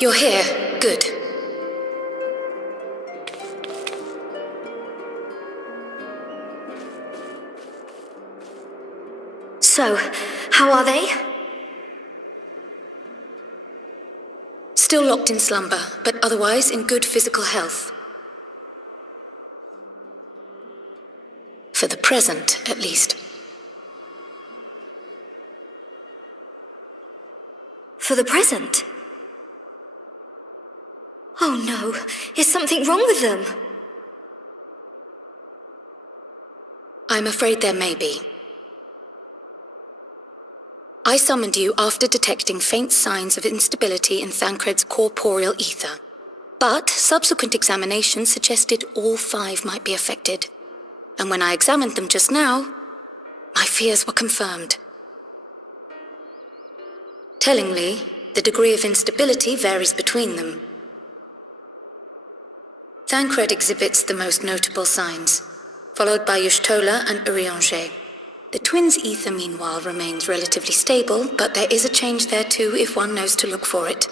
You're here. Good. So, how are they? Still locked in slumber, but otherwise in good physical health. For the present, at least. For the present? Oh no, is something wrong with them? I'm afraid there may be. I summoned you after detecting faint signs of instability in Thancred's corporeal ether. But subsequent examination suggested all 5 might be affected. And when I examined them just now, my fears were confirmed. Tellingly, the degree of instability varies between them. Thancred exhibits the most notable signs, followed by Y'shtola and Urianger. The twins' ether, meanwhile, remains relatively stable, but there is a change there too if one knows to look for it.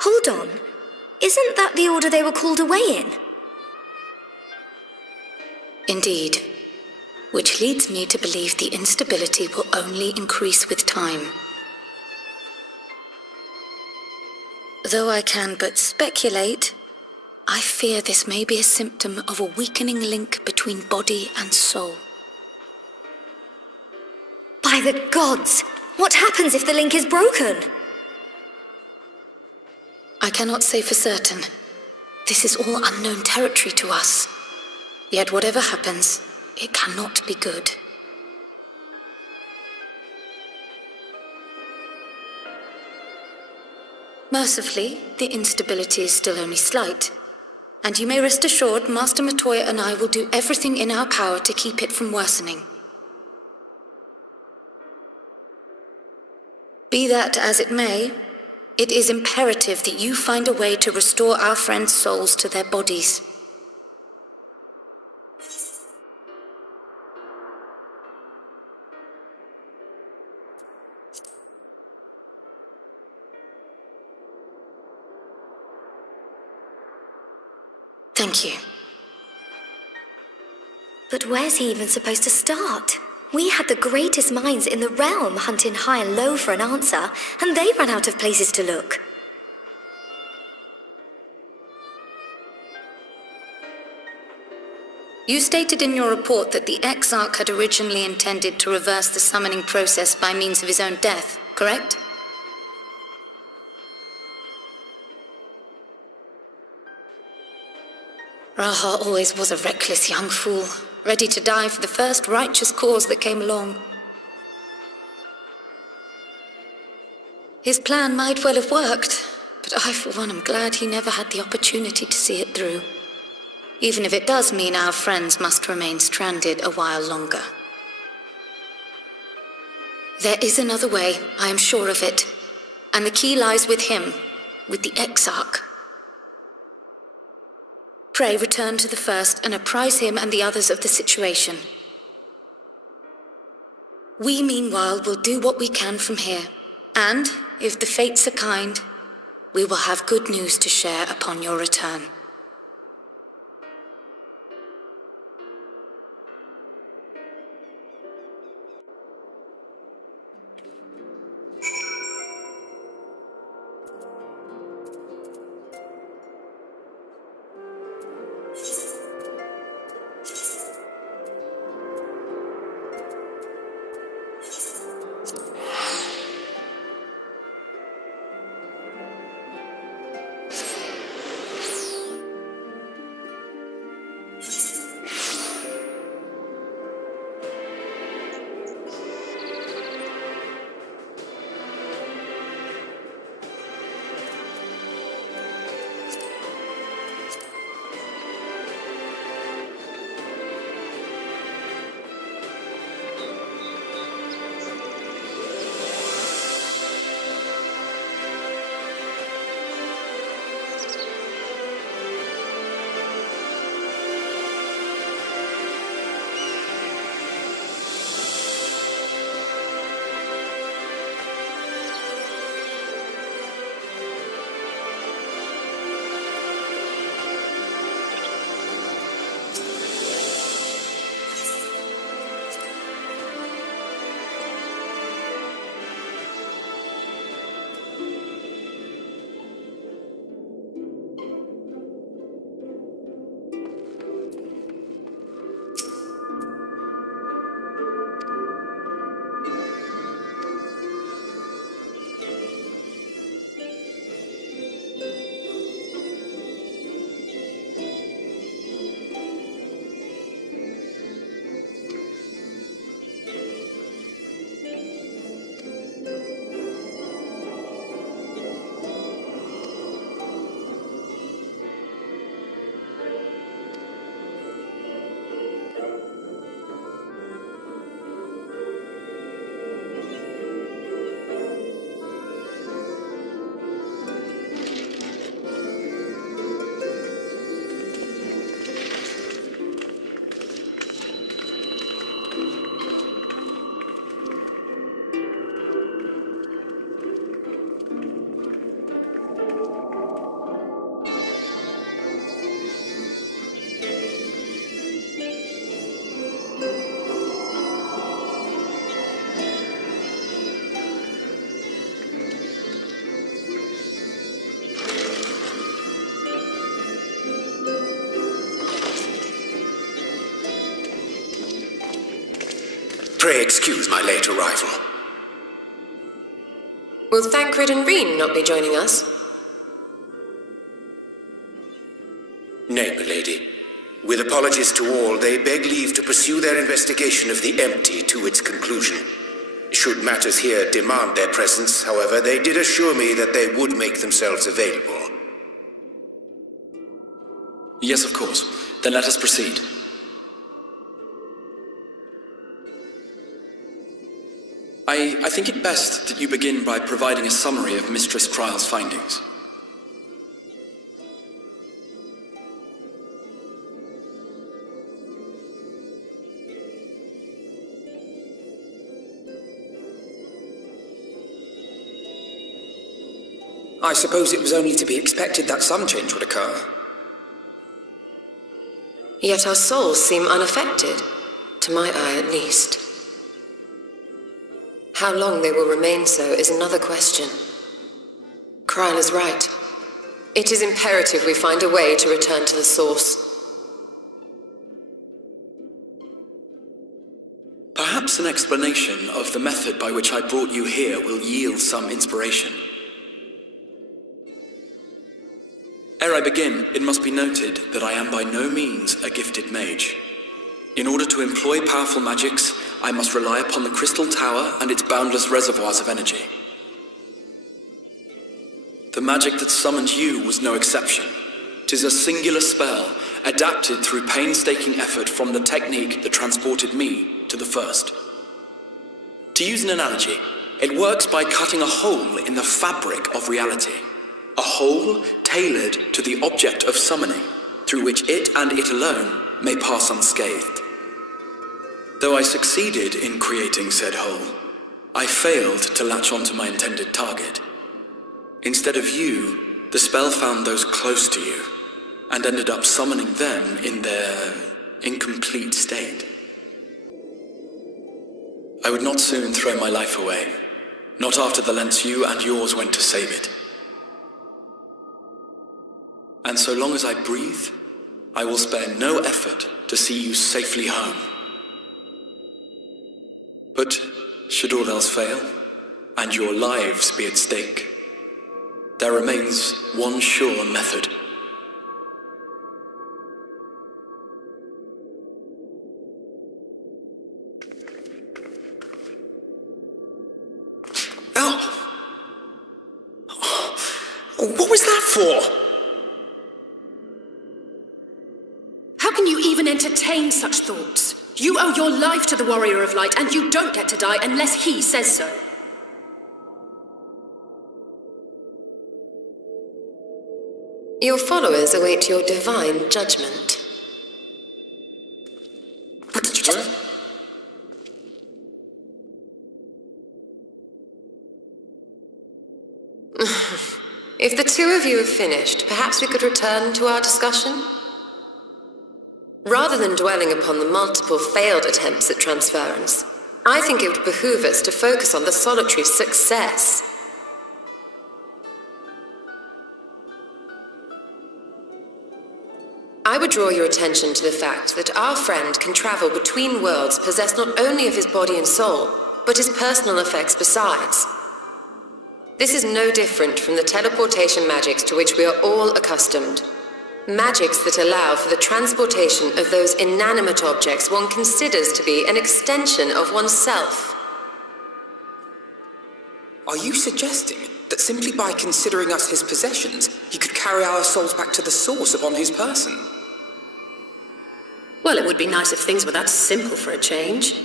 Hold on. Isn't that the order they were called away in? Indeed. Which leads me to believe the instability will only increase with time. Though I can but speculate, I fear this may be a symptom of a weakening link between body and soul. By the gods! What happens if the link is broken? I cannot say for certain. This is all unknown territory to us. Yet whatever happens, it cannot be good. Mercifully, the instability is still only slight. And you may rest assured Master Matoya and I will do everything in our power to keep it from worsening. Be that as it may, it is imperative that you find a way to restore our friends' souls to their bodies. Thank you. But where's he even supposed to start? We had the greatest minds in the realm hunting high and low for an answer, and they ran out of places to look. You stated in your report that the Exarch had originally intended to reverse the summoning process by means of his own death, correct? Raha always was a reckless young fool, ready to die for the first righteous cause that came along. His plan might well have worked, but I for one am glad he never had the opportunity to see it through. Even if it does mean our friends must remain stranded a while longer. There is another way, I am sure of it, and the key lies with him, with the Exarch. Pray return to the first and apprise him and the others of the situation. We, meanwhile, will do what we can from here, and, if the fates are kind, we will have good news to share upon your return. Pray excuse my late arrival. Will Thancred and Reen not be joining us? Nay, milady. With apologies to all, they beg leave to pursue their investigation of the empty to its conclusion. Should matters here demand their presence, however, they did assure me that they would make themselves available. Yes, of course. Then let us proceed. I think it best that you begin by providing a summary of Mistress Kryle's findings. I suppose it was only to be expected that some change would occur. Yet our souls seem unaffected, to my eye at least. How long they will remain so is another question. Kryle is right. It is imperative we find a way to return to the source. Perhaps an explanation of the method by which I brought you here will yield some inspiration. Ere I begin, it must be noted that I am by no means a gifted mage. In order to employ powerful magics, I must rely upon the Crystal Tower and its boundless reservoirs of energy. The magic that summoned you was no exception. 'Tis a singular spell, adapted through painstaking effort from the technique that transported me to the first. To use an analogy, it works by cutting a hole in the fabric of reality. A hole tailored to the object of summoning, through which it and it alone may pass unscathed. Though I succeeded in creating said hole, I failed to latch onto my intended target. Instead of you, the spell found those close to you, and ended up summoning them in their incomplete state. I would not soon throw my life away, not after the lengths you and yours went to save it. And so long as I breathe, I will spare no effort to see you safely home. But should all else fail, and your lives be at stake, there remains one sure method. Oh! What was that for? How can you even entertain such thoughts? You owe your life to the Warrior of Light, and you don't get to die unless he says so. Your followers await your divine judgment. What did you just... If the two of you have finished, perhaps we could return to our discussion? Rather than dwelling upon the multiple failed attempts at transference, I think it would behoove us to focus on the solitary success. I would draw your attention to the fact that our friend can travel between worlds possessed not only of his body and soul, but his personal effects besides. This is no different from the teleportation magics to which we are all accustomed. Magics that allow for the transportation of those inanimate objects one considers to be an extension of oneself. Are you suggesting that simply by considering us his possessions, he could carry our souls back to the source upon his person? Well, it would be nice if things were that simple for a change.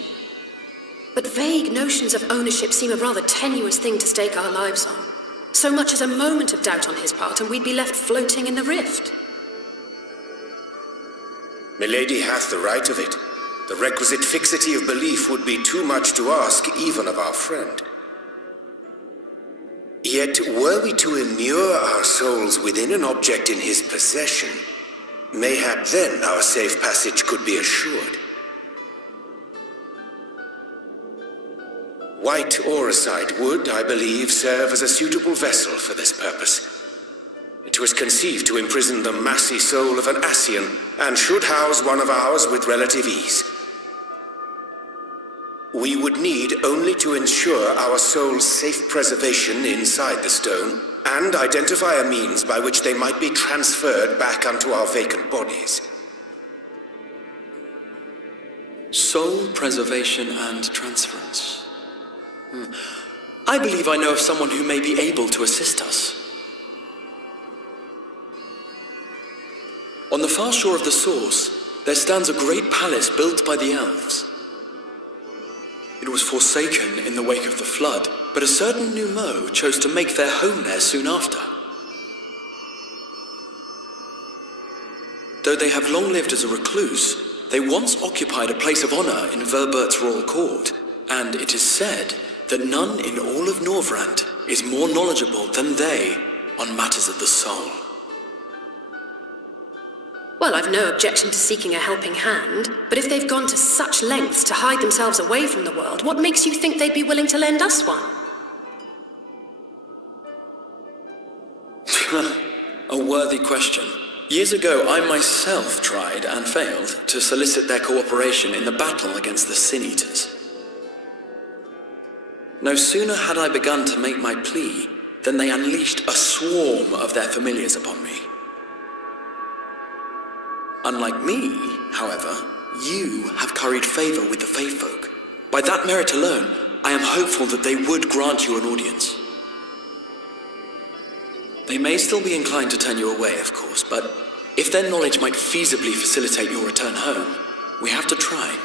But vague notions of ownership seem a rather tenuous thing to stake our lives on. So much as a moment of doubt on his part, and we'd be left floating in the rift. Milady hath the right of it. The requisite fixity of belief would be too much to ask even of our friend. Yet, were we to immure our souls within an object in his possession, mayhap then our safe passage could be assured. White Auracite would, I believe, serve as a suitable vessel for this purpose. It was conceived to imprison the massy soul of an Ascian, and should house one of ours with relative ease. we would need only to ensure our soul's safe preservation inside the stone, and identify a means by which they might be transferred back unto our vacant bodies. Soul preservation and transference. I believe I know of someone who may be able to assist us. On the far shore of the source, there stands a great palace built by the elves. It was forsaken in the wake of the flood, but a certain Numo chose to make their home there soon after. Though they have long lived as a recluse, they once occupied a place of honor in Verbert's royal court, and it is said that none in all of Norvrand is more knowledgeable than they on matters of the soul. Well, I've no objection to seeking a helping hand, but if they've gone to such lengths to hide themselves away from the world, what makes you think they'd be willing to lend us one? A worthy question. Years ago, I myself tried and failed to solicit their cooperation in the battle against the Sin Eaters. No sooner had I begun to make my plea than they unleashed a swarm of their familiars upon me. Unlike me, however, you have curried favor with the Fae folk. By that merit alone, I am hopeful that they would grant you an audience. They may still be inclined to turn you away, of course, but if their knowledge might feasibly facilitate your return home, we have to try.